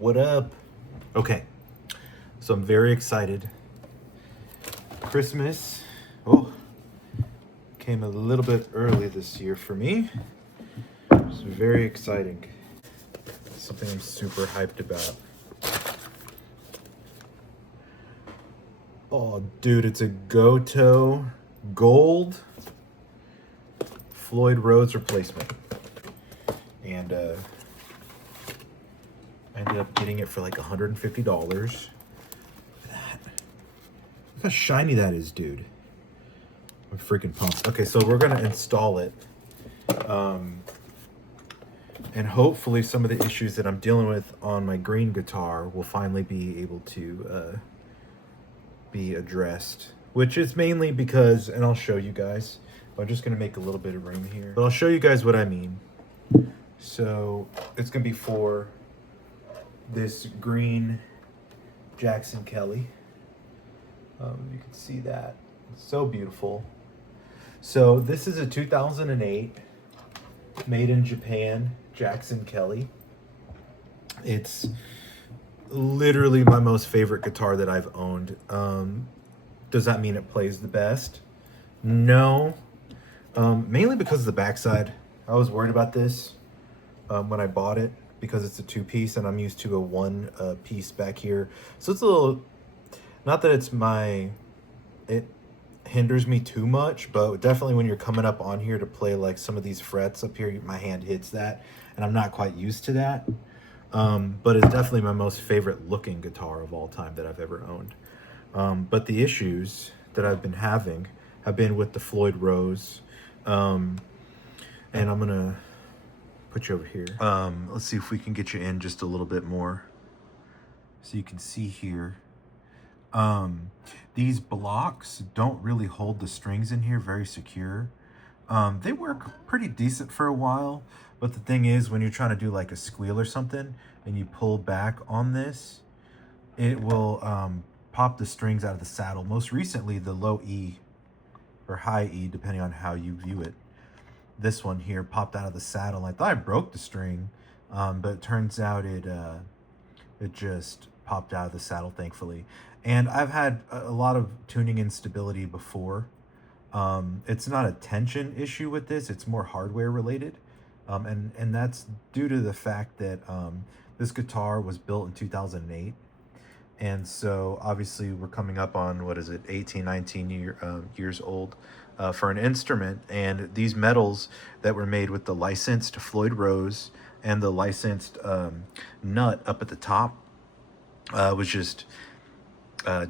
What up? Okay, so I'm very excited. Christmas, came a little bit early this year for me. It's very exciting. Something I'm super hyped about. Oh, dude, it's a Gotoh Gold Floyd Rose replacement. And I ended up getting it for like $150. Look at that. Look how shiny that is, dude. I'm freaking pumped. Okay, so we're gonna install it. And hopefully some of the issues that I'm dealing with on my green guitar will finally be able to be addressed. Which is mainly because, and I'll show you guys, I'm just gonna make a little bit of room here. But I'll show you guys what I mean. So it's gonna be for this green Jackson Kelly. You can see that. It's so beautiful. So this is a 2008 made in Japan Jackson Kelly. It's literally my most favorite guitar that I've owned. Does that mean it plays the best? No. Mainly because of the backside. I was worried about this when I bought it because it's a two-piece and I'm used to a one-piece back here. So it's a little, not that it hinders me too much, but definitely when you're coming up on here to play like some of these frets up here, my hand hits that and I'm not quite used to that. But it's definitely my most favorite looking guitar of all time that I've ever owned. But the issues that I've been having have been with the Floyd Rose. And I'm gonna put you over here. Let's see if we can get you in just a little bit more so you can see here. These blocks don't really hold the strings in here very secure. They work pretty decent for a while, but the thing is when you're trying to do like a squeal or something and you pull back on this, it will pop the strings out of the saddle. Most recently, the low E or high E, depending on how you view it. This one here popped out of the saddle. I thought I broke the string, but it turns out it just popped out of the saddle, thankfully. And I've had a lot of tuning instability before. It's not a tension issue with this, it's more hardware related. And that's due to the fact that this guitar was built in 2008. And so obviously we're coming up on, 18, 19 years old for an instrument. And these metals that were made with the licensed Floyd Rose and the licensed nut up at the top was just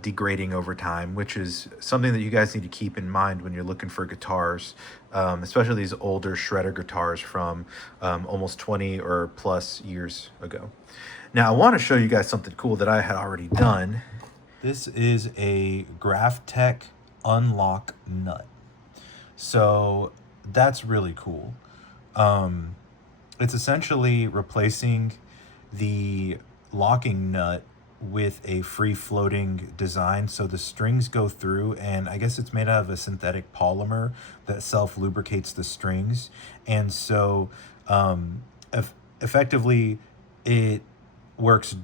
degrading over time, which is something that you guys need to keep in mind when you're looking for guitars, especially these older shredder guitars from almost 20 or plus years ago. Now I want to show you guys something cool that I had already done. This is a Graphtec unlock nut. So that's really cool. It's essentially replacing the locking nut with a free floating design, so the strings go through, and I guess it's made out of a synthetic polymer that self lubricates the strings, and so effectively it works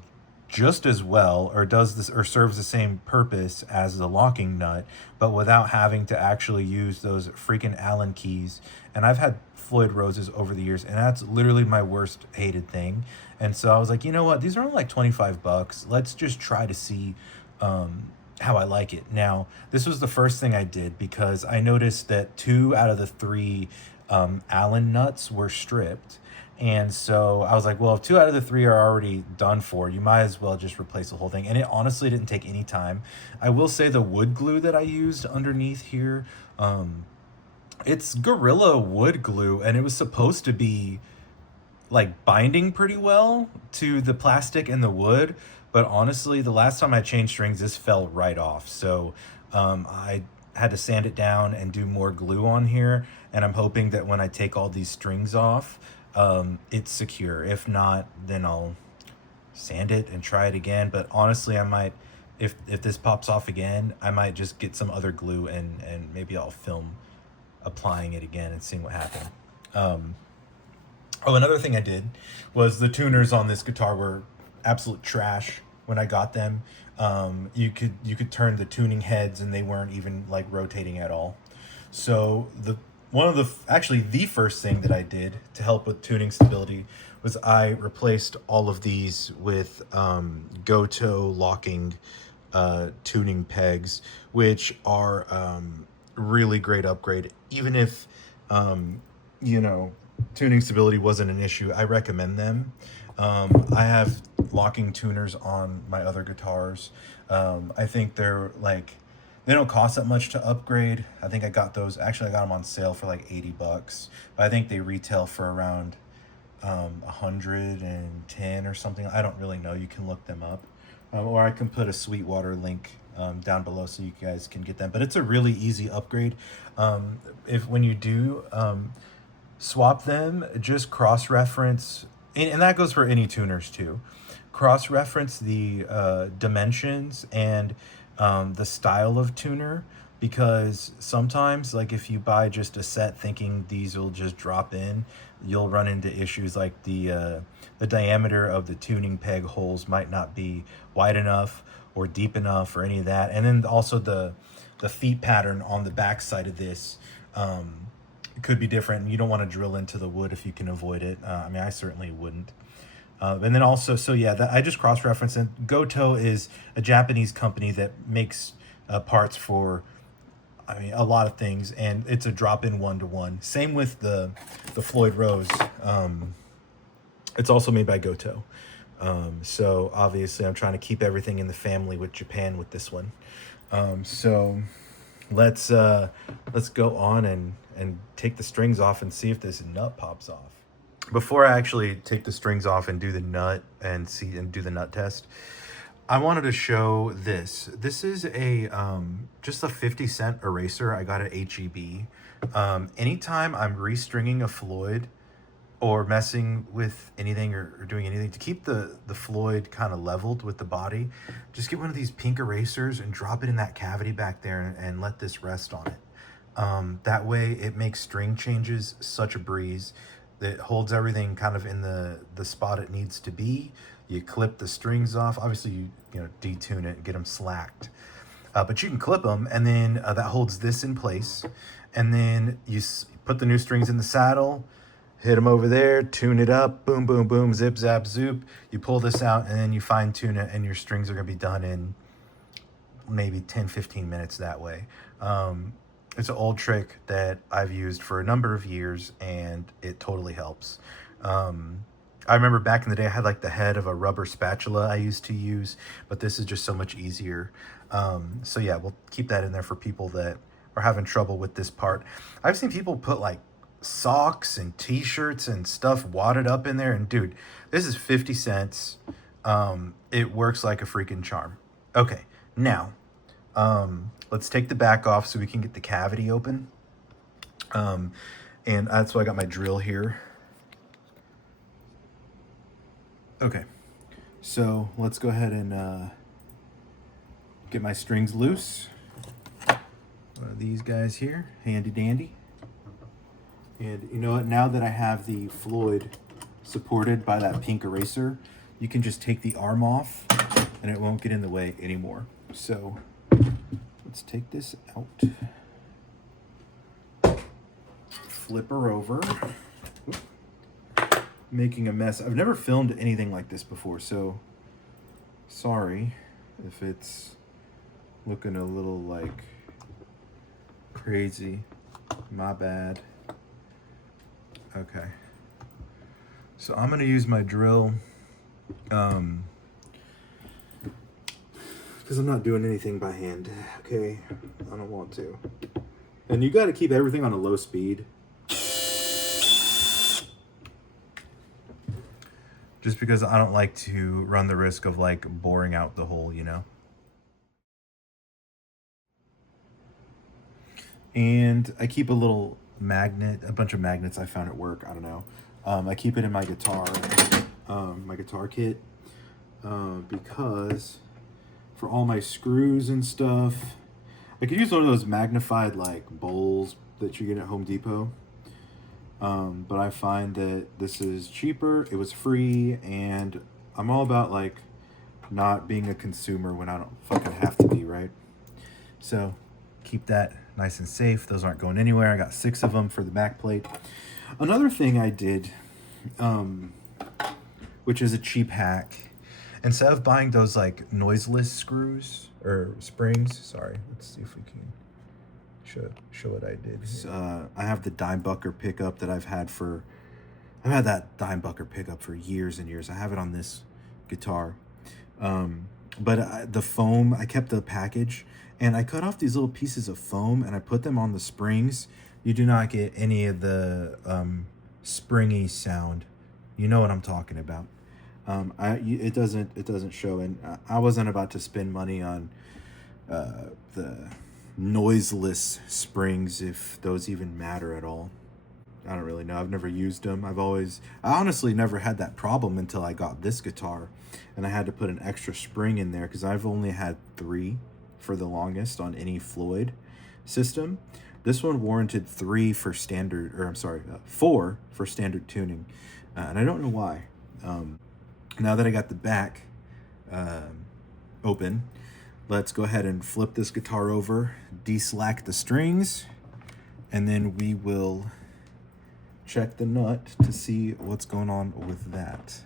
just as well, or does this, or serves the same purpose as the locking nut, but without having to actually use those freaking Allen keys. And I've had Floyd Roses over the years, and that's literally my worst hated thing. And so I was like, you know what? These are only like 25 bucks. Let's just try to see how I like it. Now, this was the first thing I did because I noticed that 2 out of the 3 Allen nuts were stripped. And so I was like, well, if 2 out of the 3 are already done for, you might as well just replace the whole thing. And it honestly didn't take any time. I will say the wood glue that I used underneath here, it's Gorilla wood glue, and it was supposed to be like binding pretty well to the plastic and the wood, but honestly the last time I changed strings, this fell right off. So I had to sand it down and do more glue on here, and I'm hoping that when I take all these strings off, it's secure. If not, then I'll sand it and try it again. But honestly, I might, if this pops off again, I might just get some other glue and maybe I'll film applying it again and seeing what happened. Oh, another thing I did was the tuners on this guitar were absolute trash when I got them. You could turn the tuning heads and they weren't even like rotating at all. So the one of the actually the first thing that I did to help with tuning stability was I replaced all of these with Gotoh locking tuning pegs, which are really great upgrade. Even if you know, tuning stability wasn't an issue, I recommend them. I have locking tuners on my other guitars. I think they're like, they don't cost that much to upgrade. I think I got those, actually I got them on sale for like 80 bucks, but I think they retail for around 110 or something. I don't really know. You can look them up. Or I can put a Sweetwater link down below so you guys can get them. But it's a really easy upgrade. If when you do swap them, just cross-reference, and that goes for any tuners too. Cross-reference the dimensions and the style of tuner, because sometimes, like if you buy just a set thinking these will just drop in, you'll run into issues like the diameter of the tuning peg holes might not be wide enough or deep enough or any of that, and then also the feet pattern on the back side of this could be different. You don't want to drill into the wood if you can avoid it. I mean, I certainly wouldn't. And then also, so yeah, I just cross-referenced it. Gotoh is a Japanese company that makes parts for, I mean, a lot of things, and it's a drop-in one-to-one. Same with the Floyd Rose. It's also made by Gotoh. So obviously I'm trying to keep everything in the family with Japan with this one. So let's go on and take the strings off and see if this nut pops off. Before I actually take the strings off and do the nut and do the nut test, I wanted to show this. This is a just a 50-cent eraser I got at HEB. Anytime I'm restringing a Floyd or messing with anything or doing anything to keep the Floyd kind of leveled with the body, just get one of these pink erasers and drop it in that cavity back there and let this rest on it. That way it makes string changes such a breeze. That holds everything kind of in the spot it needs to be. You clip the strings off. Obviously, you know, detune it and get them slacked. But you can clip them, and then that holds this in place. And then you put the new strings in the saddle, hit them over there, tune it up, boom, boom, boom, zip, zap, zoop. You pull this out, and then you fine tune it, and your strings are going to be done in maybe 10, 15 minutes that way. It's an old trick that I've used for a number of years, and it totally helps. I remember back in the day, I had like the head of a rubber spatula I used to use, but this is just so much easier. So yeah, we'll keep that in there for people that are having trouble with this part. I've seen people put like socks and t-shirts and stuff wadded up in there, and dude, this is 50 cents. It works like a freaking charm. Okay, now, let's take the back off so we can get the cavity open. And that's why I got my drill here. Okay, so let's go ahead and get my strings loose. One of these guys here, handy dandy. And you know what, now that I have the Floyd supported by that pink eraser, you can just take the arm off and it won't get in the way anymore. So let's take this out. Flip her over. Oop. Making a mess. I've never filmed anything like this before, so sorry if it's looking a little like crazy. My bad. Okay. So I'm going to use my drill because I'm not doing anything by hand. Okay, I don't want to. And you got to keep everything on a low speed. Just because I don't like to run the risk of like boring out the hole, you know. And I keep a little magnet, a bunch of magnets I found at work. I don't know. I keep it in my guitar kit, because for all my screws and stuff, I could use one of those magnified like bowls that you get at Home Depot. But I find that this is cheaper. It was free, and I'm all about like not being a consumer when I don't fucking have to be, right? So keep that nice and safe. Those aren't going anywhere. I got 6 of them for the back plate. Another thing I did, um, which is a cheap hack, instead of buying those like noiseless screws or springs, sorry, let's see if we can show what I did. I have the dime bucker pickup that I've had that dime bucker pickup for years and years. I have it on this guitar. But the foam, I kept the package and I cut off these little pieces of foam and I put them on the springs. You do not get any of the springy sound. You know what I'm talking about. It doesn't show, and I wasn't about to spend money on the noiseless springs, if those even matter at all. I don't really know. I've never used them. I honestly never had that problem until I got this guitar and I had to put an extra spring in there because I've only had 3 for the longest on any Floyd system. This one warranted 3 for standard, or I'm sorry, 4 for standard tuning. And I don't know why. Now that I got the back open, let's go ahead and flip this guitar over, deslack the strings, and then we will check the nut to see what's going on with that.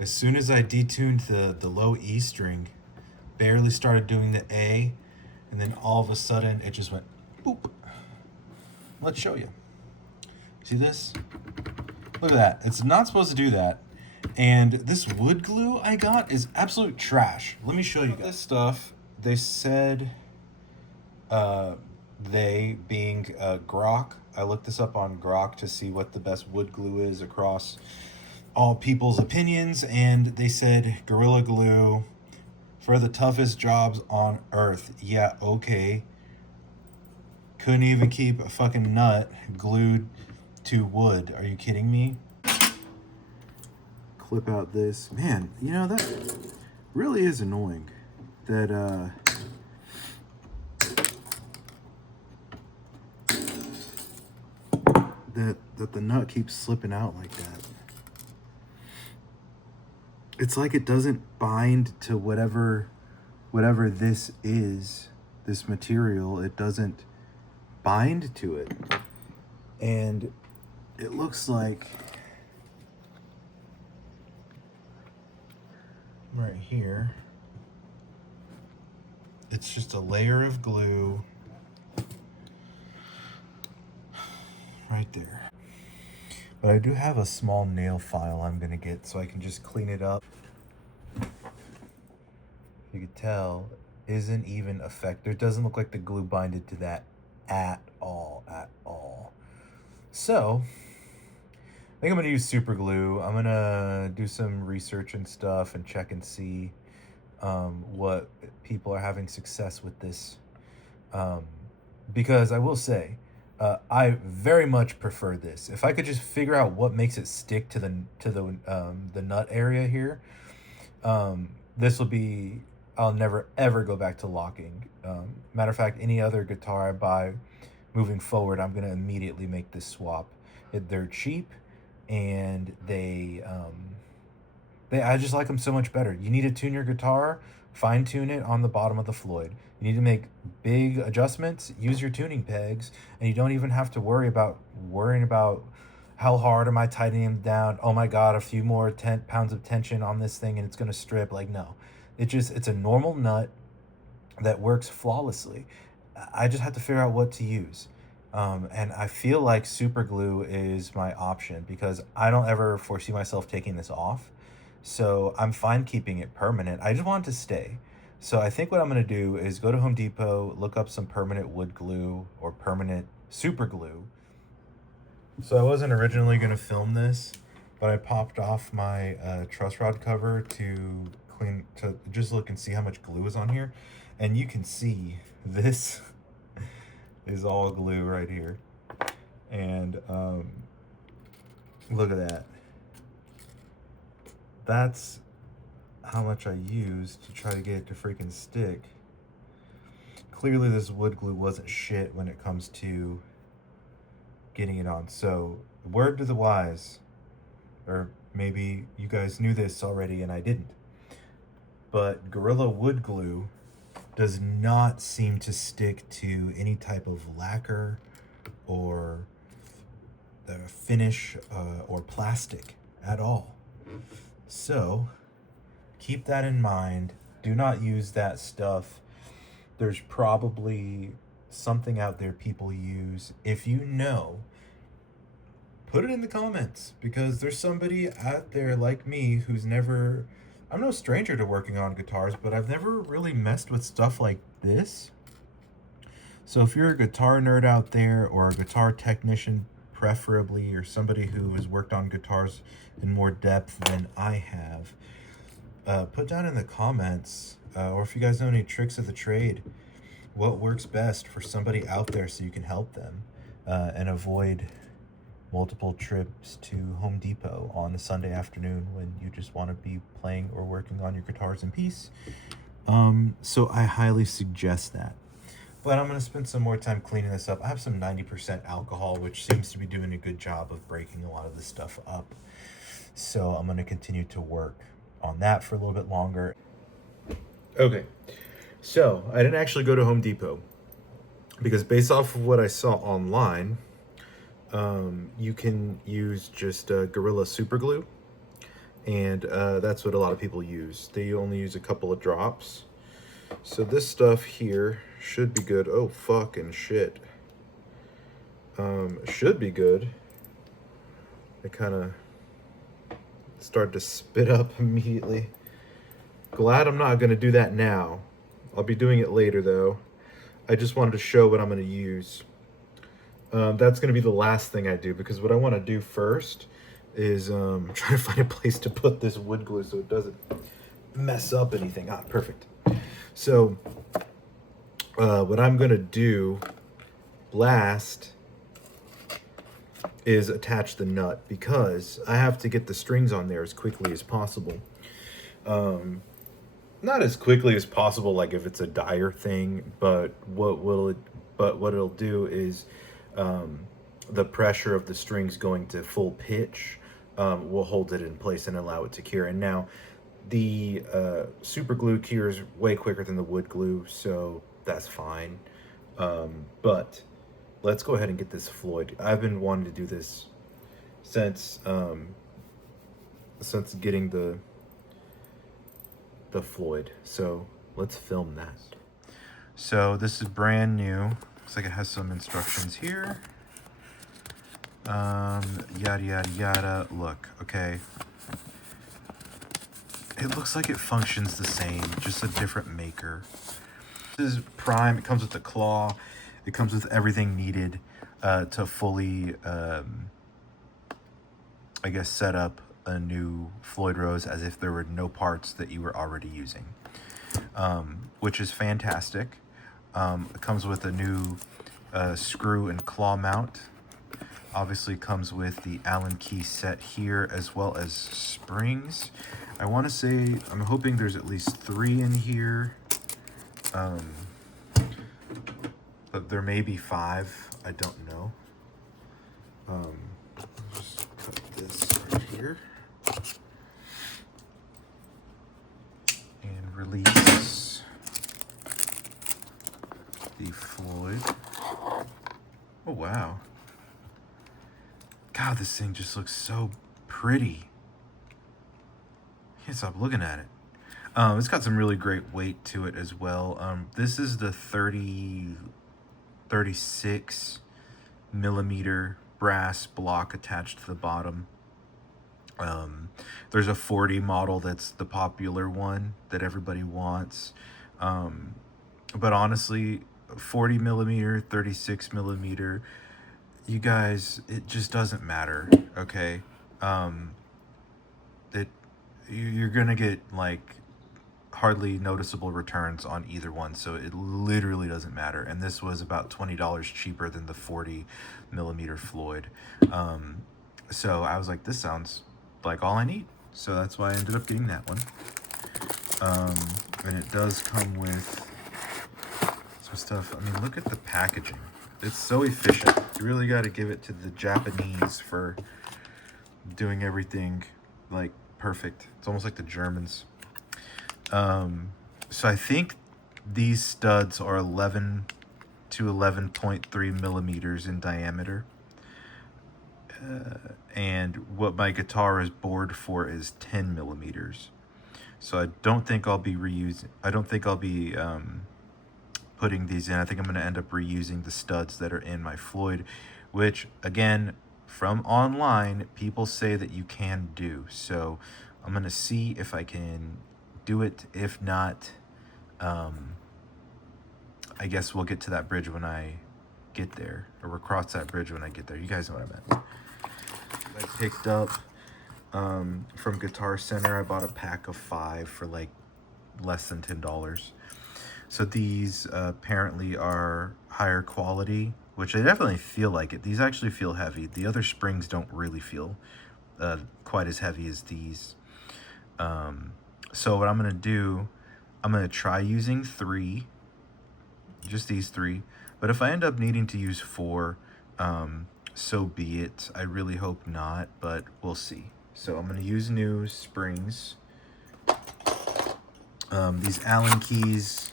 As soon as I detuned the low E string, barely started doing the A, and then all of a sudden it just went boop. Let's show you. See this? Look at that. It's not supposed to do that. And this wood glue I got is absolute trash. Let me show you guys. This stuff, they said, they being Grok. I looked this up on Grok to see what the best wood glue is across all people's opinions, and they said Gorilla Glue for the toughest jobs on earth. Yeah, okay. Couldn't even keep a fucking nut glued to wood. Are you kidding me? Clip out this. Man, you know, that really is annoying. That, that the nut keeps slipping out like that. It's like it doesn't bind to whatever this is, this material. It doesn't bind to it. And it looks like right here, it's just a layer of glue right there. But I do have a small nail file I'm gonna get so I can just clean it up. You can tell, isn't even affected. It doesn't look like the glue binded to that at all. So, I think I'm gonna use super glue. I'm gonna do some research and stuff and check and see what people are having success with this. Because I will say, I very much prefer this. If I could just figure out what makes it stick to the nut area here, this will be. I'll never ever go back to locking. Matter of fact, any other guitar I buy moving forward, I'm gonna immediately make this swap. They're cheap, and I just like them so much better. You need to tune your guitar, fine tune it on the bottom of the Floyd. You need to make big adjustments, use your tuning pegs, and you don't even have to worrying about how hard am I tightening them down. Oh my God, a few more 10 pounds of tension on this thing and it's gonna strip. Like, no, it's a normal nut that works flawlessly. I just have to figure out what to use. And I feel like super glue is my option because I don't ever foresee myself taking this off. So I'm fine keeping it permanent. I just want it to stay. So I think what I'm going to do is go to Home Depot, look up some permanent wood glue or permanent super glue. So I wasn't originally going to film this, but I popped off my truss rod cover to just look and see how much glue is on here. And you can see this is all glue right here. And look at that. That's how much I used to try to get it to freaking stick. Clearly this wood glue wasn't shit when it comes to getting it on. So Word to the wise, or maybe you guys knew this already and I didn't, but Gorilla Wood Glue does not seem to stick to any type of lacquer or finish or plastic at all. So keep that in mind. Do not use that stuff. There's probably something out there people use. If you know, put it in the comments, because there's somebody out there like me who's never, I'm no stranger to working on guitars, but I've never really messed with stuff like this. So if you're a guitar nerd out there, or a guitar technician preferably, or somebody who has worked on guitars in more depth than I have, put down in the comments, or if you guys know any tricks of the trade, what works best for somebody out there so you can help them and avoid multiple trips to Home Depot on a Sunday afternoon when you just want to be playing or working on your guitars in peace. So I highly suggest that. But I'm going to spend some more time cleaning this up. I have some 90% alcohol, which seems to be doing a good job of breaking a lot of this stuff up. So I'm going to continue to work on that for a little bit longer. Okay, so I didn't actually go to Home Depot, because based off of what I saw online, you can use just Gorilla Super Glue, and that's what a lot of people use. They only use a couple of drops. So this stuff here should be good. Oh, fucking shit. Should be good. It kind of started to spit up immediately. Glad I'm not going to do that now. I'll be doing it later, though. I just wanted to show what I'm going to use. That's going to be the last thing I do, because what I want to do first is try to find a place to put this wood glue so it doesn't mess up anything. Ah, perfect. So what I'm going to do last is attach the nut, because I have to get the strings on there as quickly as possible. Not as quickly as possible, like if it's a dire thing, but what it'll do is the pressure of the strings going to full pitch will hold it in place and allow it to cure. And now the super glue cures way quicker than the wood glue, so that's fine. But let's go ahead and get this Floyd. I've been wanting to do this since getting the Floyd, so let's film that. So this is brand new. Looks like it has some instructions here. Yada yada yada. Look, okay. It looks like it functions the same, just a different maker. This is prime. It comes with the claw. It comes with everything needed to fully, I guess, set up a new Floyd Rose as if there were no parts that you were already using, which is fantastic. It comes with a new screw and claw mount. Obviously comes with the Allen key set here, as well as springs. I want to say, I'm hoping there's at least 3 in here, but there may be 5, I don't know. Just cut this right here and release the Floyd. Oh wow. God, this thing just looks so pretty. Can't stop looking at it. It's got some really great weight to it as well. This is the 36 millimeter brass block attached to the bottom. There's a 40 model that's the popular one that everybody wants. But honestly, 40 millimeter, 36 millimeter, you guys, it just doesn't matter, okay? You're gonna get like hardly noticeable returns on either one, so it literally doesn't matter. And this was about $20 cheaper than the 40 millimeter Floyd. So I was like, this sounds like all I need. So that's why I ended up getting that one. And it does come with some stuff. I mean, look at the packaging. It's so efficient. You really got to give it to the Japanese for doing everything like perfect. It's almost like the Germans. So I think these studs are 11 to 11.3 millimeters in diameter. And what my guitar is bored for is 10 millimeters. So I don't think I'll be putting these in. I think I'm going to end up reusing the studs that are in my Floyd, which again, from online, people say that you can do. So I'm going to see if I can do it. If not, I guess we'll get to that bridge when I get there, or we'll cross that bridge when I get there. You guys know what I meant. I picked up from Guitar Center. I bought a pack of 5 for like less than $10. So these apparently are higher quality, which they definitely feel like it. These actually feel heavy. The other springs don't really feel quite as heavy as these. So what I'm gonna do, I'm gonna try using 3, just these 3. But if I end up needing to use 4, so be it. I really hope not, but we'll see. So I'm gonna use new springs. These Allen keys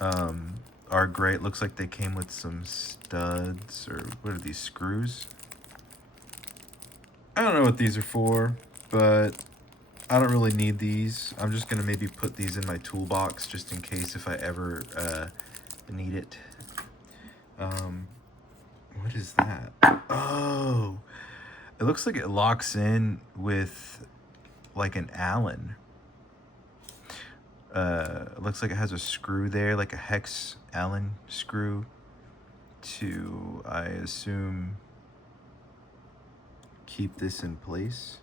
are great. Looks like they came with some studs, or what are these, screws? I don't know what these are for, but I don't really need these. I'm just gonna maybe put these in my toolbox just in case if I ever need it. What is that? Oh, it looks like it locks in with like an Allen. It looks like it has a screw there, like a hex Allen screw to, I assume, keep this in place,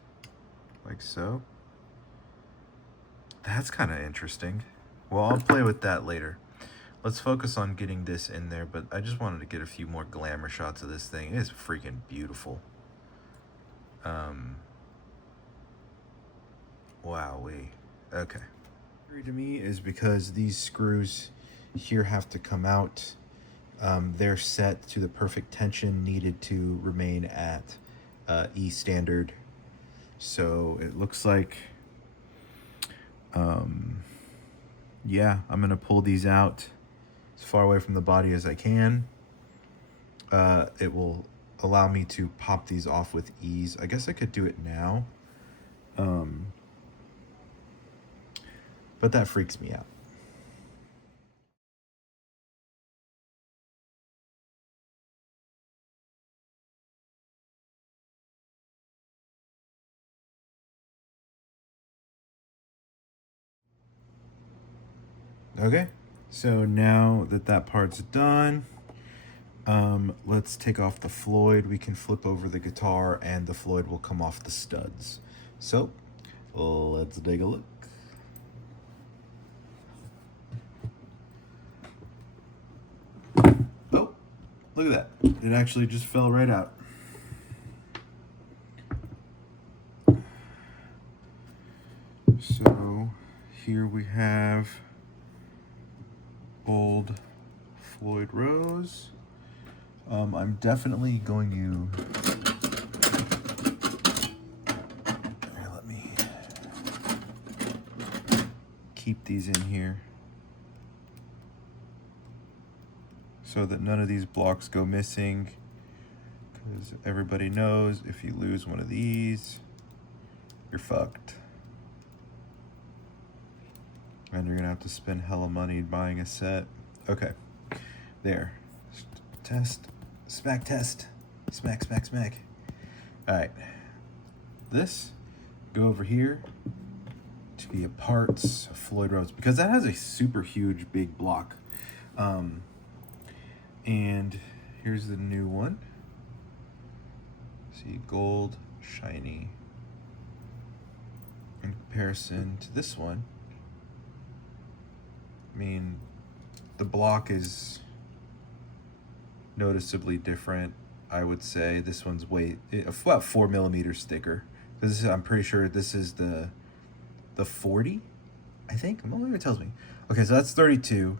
like so. That's kind of interesting. Well, I'll play with that later. Let's focus on getting this in there, but I just wanted to get a few more glamour shots of this thing. It is freaking beautiful. Wowee. Okay. To me is because these screws here have to come out. They're set to the perfect tension needed to remain at E standard. So it looks like, yeah, I'm gonna pull these out as far away from the body as I can. It will allow me to pop these off with ease. I guess I could do it now. But that freaks me out. Okay, so now that that part's done, let's take off the Floyd. We can flip over the guitar and the Floyd will come off the studs. So let's take a look. Oh, look at that. It actually just fell right out. So here we have old Floyd Rose. I'm definitely going to, here, let me keep these in here so that none of these blocks go missing, because everybody knows if you lose one of these, you're fucked. And you're gonna have to spend hella money buying a set. Okay, there. Test, smack test, smack, smack, smack. All right, this, go over here to be a parts of Floyd Rose, because that has a super huge big block. And here's the new one. See, gold, shiny. In comparison to this one, I mean, the block is noticeably different, I would say. This one's about 4 millimeters thicker. This is, I'm pretty sure this is the 40, I think. Well, maybe it tells me. Okay, so that's 32.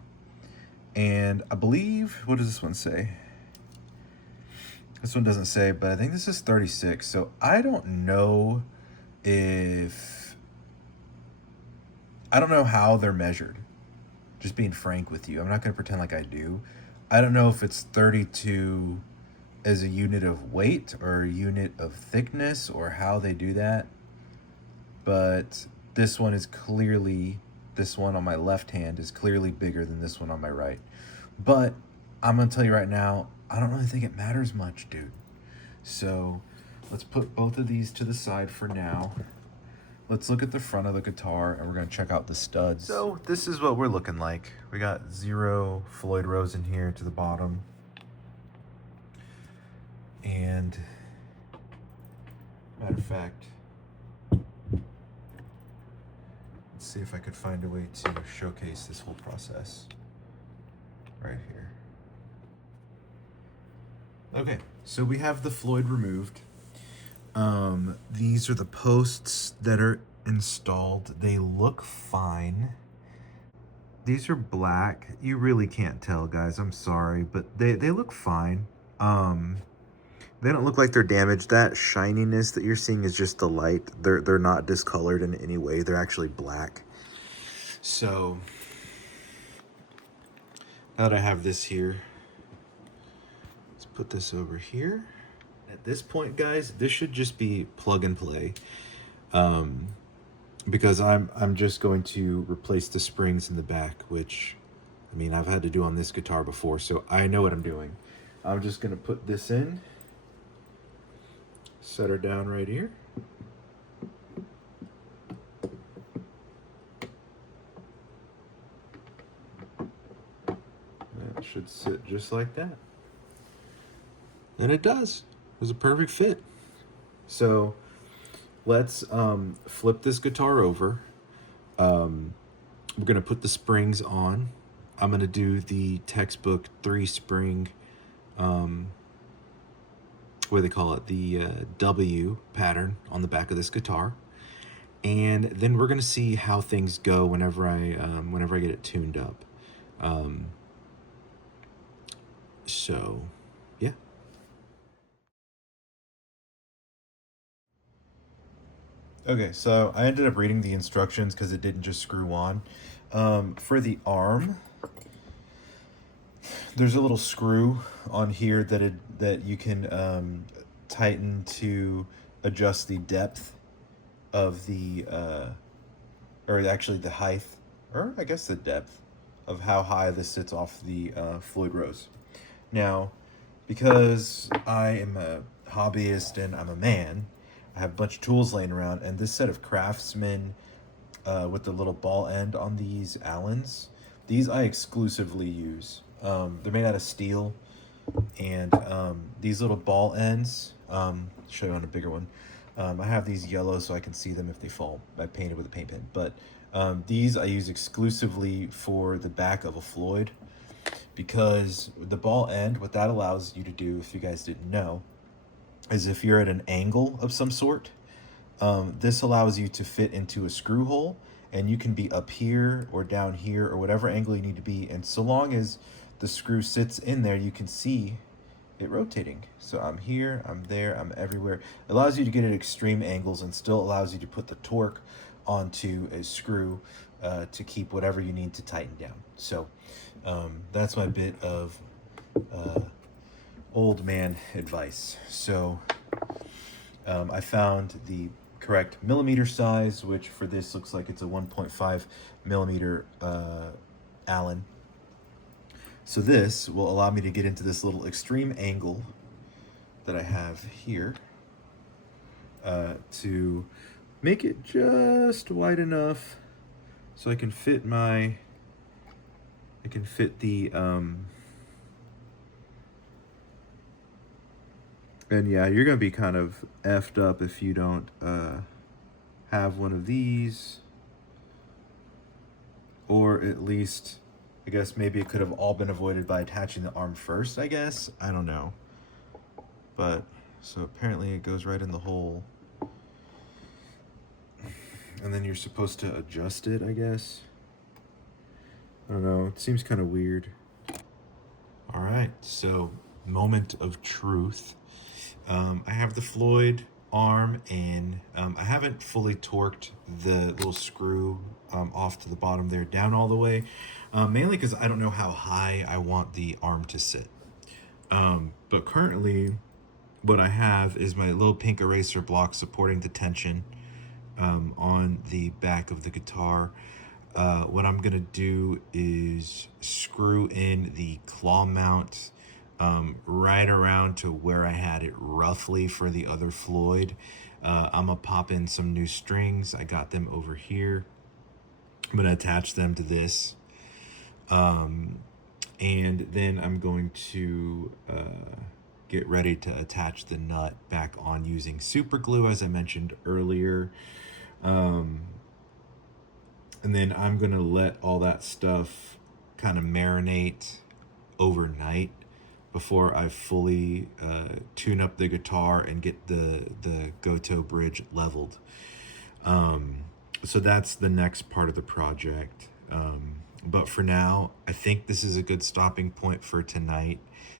And I believe, what does this one say? This one doesn't say, but I think this is 36. So I don't know if, I don't know how they're measured. Just being frank with you. I'm not going to pretend like I do. I don't know if it's 32 as a unit of weight or a unit of thickness or how they do that. But this one is clearly, this one on my left hand is clearly bigger than this one on my right. But I'm going to tell you right now, I don't really think it matters much, dude. So let's put both of these to the side for now. Let's look at the front of the guitar and we're going to check out the studs. So this is what we're looking like. We got 0 Floyd Rose in here to the bottom. And matter of fact, let's see if I could find a way to showcase this whole process right here. Okay, so we have the Floyd removed. These are the posts that are installed. They look fine. These are black. You really can't tell, guys. I'm sorry, but they look fine. They don't look like they're damaged. That shininess that you're seeing is just the light. They're not discolored in any way. They're actually black. So now that I have this here, let's put this over here. At this point, guys, this should just be plug and play, because I'm just going to replace the springs in the back, which, I mean, I've had to do on this guitar before, so I know what I'm doing. I'm just going to put this in, set her down right here. That should sit just like that. And it does. It was a perfect fit. So let's flip this guitar over. We're gonna put the springs on. I'm gonna do the textbook 3-spring, what do they call it? The W pattern on the back of this guitar. And then we're gonna see how things go whenever I get it tuned up. So yeah. Okay, so I ended up reading the instructions because it didn't just screw on. For the arm, there's a little screw on here that you can tighten to adjust the depth of the, or actually the height, or I guess the depth of how high this sits off the Floyd Rose. Now, because I am a hobbyist and I'm a man, I have a bunch of tools laying around, and this set of Craftsman with the little ball end on these Allens, these I exclusively use. They're made out of steel, and these little ball ends, show you on a bigger one. I have these yellow so I can see them if they fall. I painted with a paint pen, but these I use exclusively for the back of a Floyd, because the ball end, what that allows you to do, if you guys didn't know, is if you're at an angle of some sort, this allows you to fit into a screw hole, and you can be up here or down here or whatever angle you need to be. And so long as the screw sits in there, you can see it rotating. So I'm here, I'm there, I'm everywhere. It allows you to get at extreme angles and still allows you to put the torque onto a screw to keep whatever you need to tighten down. So that's my bit of old man advice. So I found the correct millimeter size, which for this looks like it's a 1.5 millimeter Allen. So this will allow me to get into this little extreme angle that I have here to make it just wide enough so I can fit my, I can fit the, and yeah, you're gonna be kind of effed up if you don't have one of these, or at least, I guess maybe it could have all been avoided by attaching the arm first, I guess. I don't know. But, so apparently it goes right in the hole. And then you're supposed to adjust it, I guess. I don't know, it seems kind of weird. All right, so moment of truth. I have the Floyd arm in. I haven't fully torqued the little screw off to the bottom there down all the way, mainly because I don't know how high I want the arm to sit. But currently, what I have is my little pink eraser block supporting the tension on the back of the guitar. What I'm gonna do is screw in the claw mount right around to where I had it roughly for the other Floyd. I'm gonna pop in some new strings. I got them over here. I'm gonna attach them to this. And then I'm going to get ready to attach the nut back on using super glue, as I mentioned earlier. And then I'm going to let all that stuff kind of marinate overnight before I fully tune up the guitar and get the Gotoh Bridge leveled. So that's the next part of the project. But for now, I think this is a good stopping point for tonight.